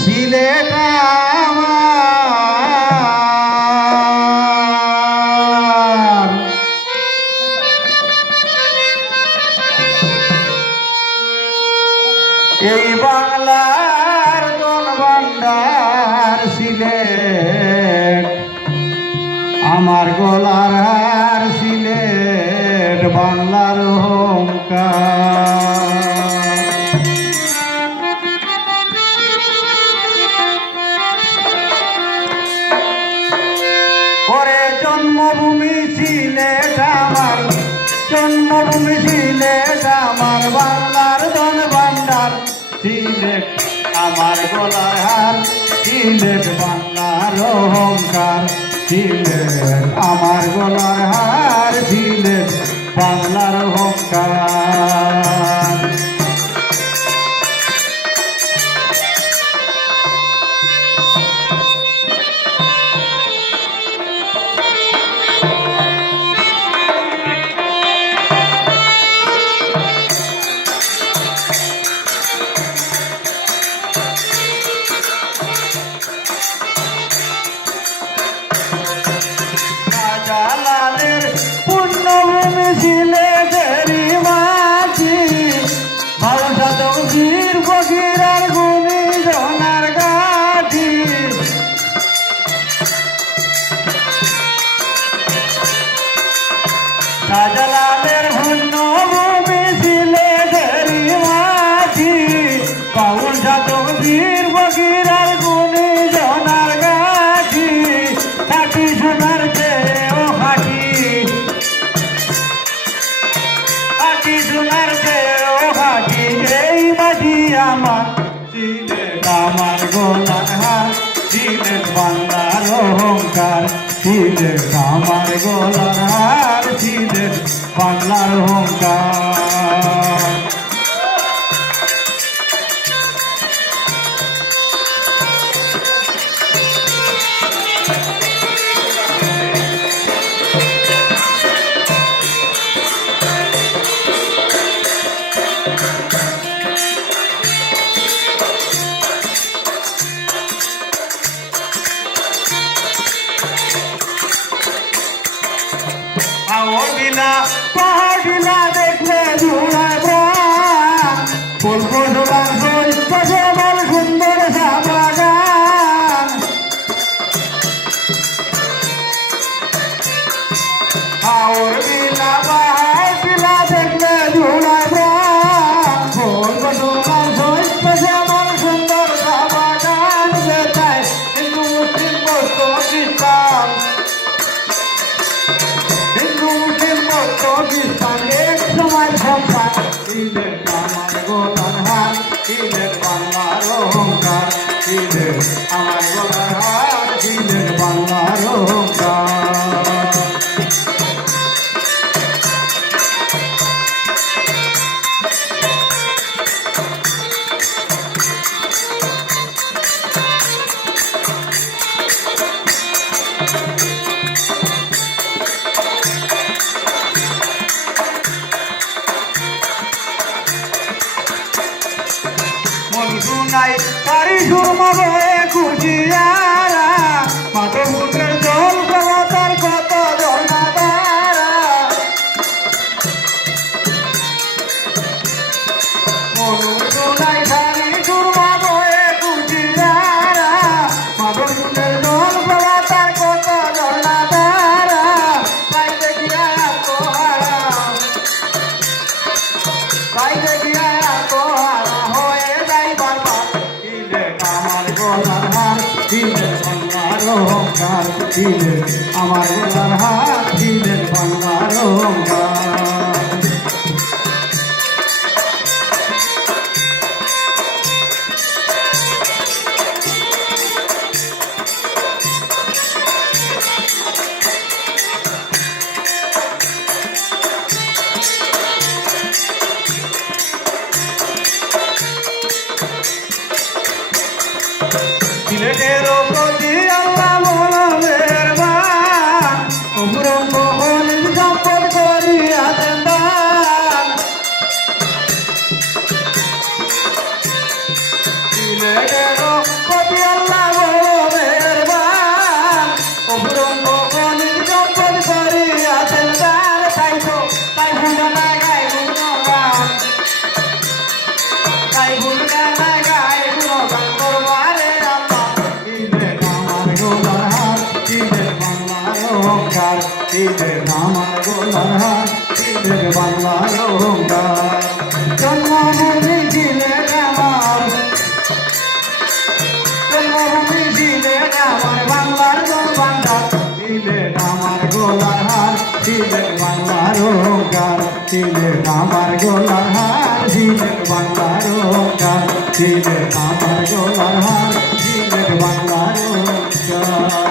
সিলেট আমার এই বাংলার কোন ভান্ডার সিলেট আমার গলার হার সিলেট বাংলার অহংকার ওরে জন্মভূমি সিলেট আমার জন্মভূমি সিলেট আমার বাংলার ধন ভান্ডার সিলেট আমার গলার হার সিলেট বাংলার অহংকার সিলেট আমার গলার হার সিলেট বাংলার অহংকার জালালের পুণ্যভূমি সিলেটেরই মাটি ভাষা তৌজির ফকিরার গুণী জনার গাঠি শাহজালালের পুণ্যভূমি সিলেটেরই মাটি ভাষা তৌজির ফকিরার গুণী জনার গাঠি খাটি সোনার আমার সিলেট আমার গলার হার সিলেট বাংলার অহংকার সিলেট আমার গলার হার সিলেট বাংলার অহংকার পাহাড়িলা দেখলে জুড়ায় প্রাণ ফুল ফোটার সৈকত সুন্দর সাবাগান হাওর বিলা পাহাড়িলা দেখলে জুড়ায় প্রাণ ফুল ফোটার সৈকত সুন্দর সাবাগান যেটায় হিন্দু মুসলিম বৌদ্ধ খ্রিস্টান এক সময় সংসার সিলেট আমার গলার হার সিলেট বাংলার অহংকার সিলেট আমার গলার হার সিলেট বাংলার অহংকার নাই তারি সুরমাবে কুচিয়ারা মাঠে মুখের জল তার কত ঝর্ণা তারা মনুষ্য নাই তারি সুরমাবে কুচিয়ারা মাঠে মুখের জল তার কত ঝর্ণা তারা তাই দেখিয়া তোহারা তাই দেখিয়া তোহারা হয়ে যাই বারবার আমার গলার হার সিলেট বাংলার অহংকার সিলেট আমার গলার হার সিলেট বাংলার অহংকার সিলেটের প্রতি আল্লাহ মনের মান অমরঙ্গ হলির সম্পদ করিয়া দেন দান সিলেটের গো প্রতি আল্লাহ বড় মেহেরবান অফুরন্ত খনিজ সম্পদ করিয়াছেন দান তাই ভুলনা গাই গুণগান তাই ভুলনা গাই গুণগান করবারে আল্লাহ ঈদের আমার গোলার হার ঈদের বাংলার অহংকার ঈদের আমার গোলার হার ঈদের বাংলার অহংকার জন্মভূমি ছিলেন আমার জন্মভূমি ছিলেন আমার বাংলার গোল ভান্ডার ছিলেন আমার গোলার হার ছিলেন বাংলার অহংকার ছিলেন আমার গোলার হার ছিলেন বাংলার অহংকার ছিলেন আমার গোলার হার ছিলেন বাংলার অহংকার